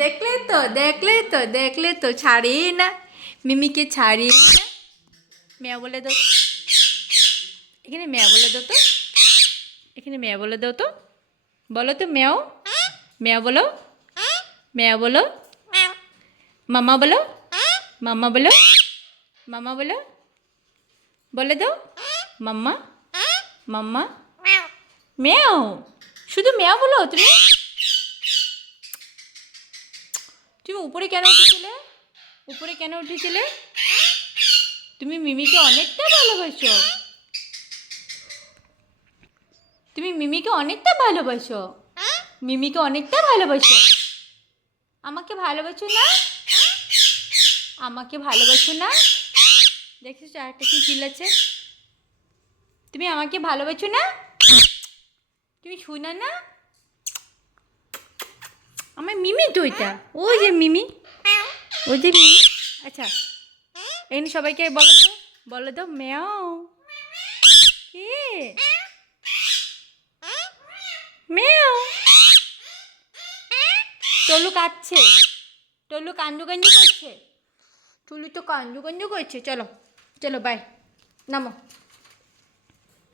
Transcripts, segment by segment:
দেখলে তো ছাড়ি না, মিমিকে ছাড়ি না। মেয়া বলে দাও, এখানে মেয়া বলে দাও তো, এখানে মেয়া বলে দাও তো, বলো তো মেয়াও, মেয়া বলো, মেয়া বলো, মামা বলো, মামা বলো, মামা বলো, বলে দাও মাম্মা, মাম্মা, মেয়াও, শুধু মেয়া বলো। তুমি তুমি উপরে কেন উঠেছিলে, উপরে কেন উঠেছিলে? তুমি মিমিকে অনেকটা ভালোবাসো, তুমি মিমিকে অনেকটা ভালোবাসো, মিমিকে অনেকটা ভালোবাসো। আমাকে ভালোবাসো না, আমাকে ভালোবাসো না। দেখছিস আরেকটা কি চিল্লাচ্ছে? তুমি আমাকে ভালোবাসো না, তুমি শুনা না? আমার মিমি তো এটা, ওই যে মিমি, ওই যে মিমি। আচ্ছা এখানে সবাইকে বলো তো, বলো তো মেয়াও। কে? মেয়াও। টলু কাঁদছে, টলু কান্দু কান্দু করছে, টুলু তো কান্দু কান্দু করছে। চলো চলো বাই, নামো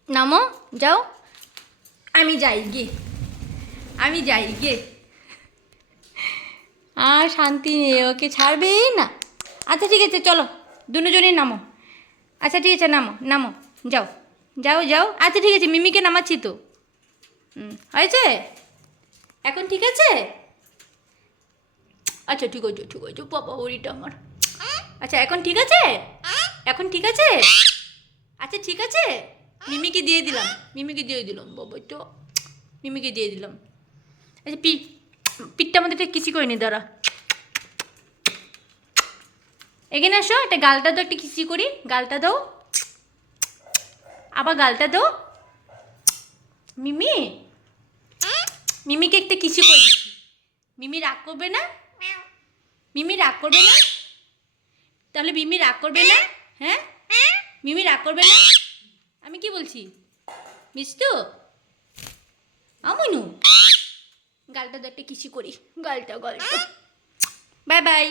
নামো, যাও। আমি যাই গে, আমি যাই গে। আর শান্তি নেই, ওকে ছাড়বেই না। আচ্ছা ঠিক আছে চলো, দুজনেই নামো। আচ্ছা ঠিক আছে নামো নামো, যাও যাও যাও। আচ্ছা ঠিক আছে মিমিকে নামাচ্ছি তো। হয়েছে এখন, ঠিক আছে? আচ্ছা ঠিক আছে ঠিক আছে, বাবা ওরিটা আমার। আচ্ছা এখন ঠিক আছে, এখন ঠিক আছে। আচ্ছা ঠিক আছে, মিমিকে দিয়ে দিলাম, মিমিকে দিয়ে দিলাম বাবা, তো মিমিকে দিয়ে দিলাম। আচ্ছা পিঠটা আমাদের একটা কিসি করে নি, দাঁড়া। এখানে আসো, একটা গালটা দাও, একটা কিসি করি, গালটা দাও, আবার গালটা দাও। মিমি, মিমিকে একটা কিসি করে দিচ্ছি। মিমি রাগ করবে না, মিমি রাগ করবে না, তাহলে মিমি রাগ করবে না? হ্যাঁ মিমি রাগ করবে না? আমি কি বলছি মিষ্টু, আমনু, গালটা তো একটা কিসি করি, গালটা গালটা। Bye by.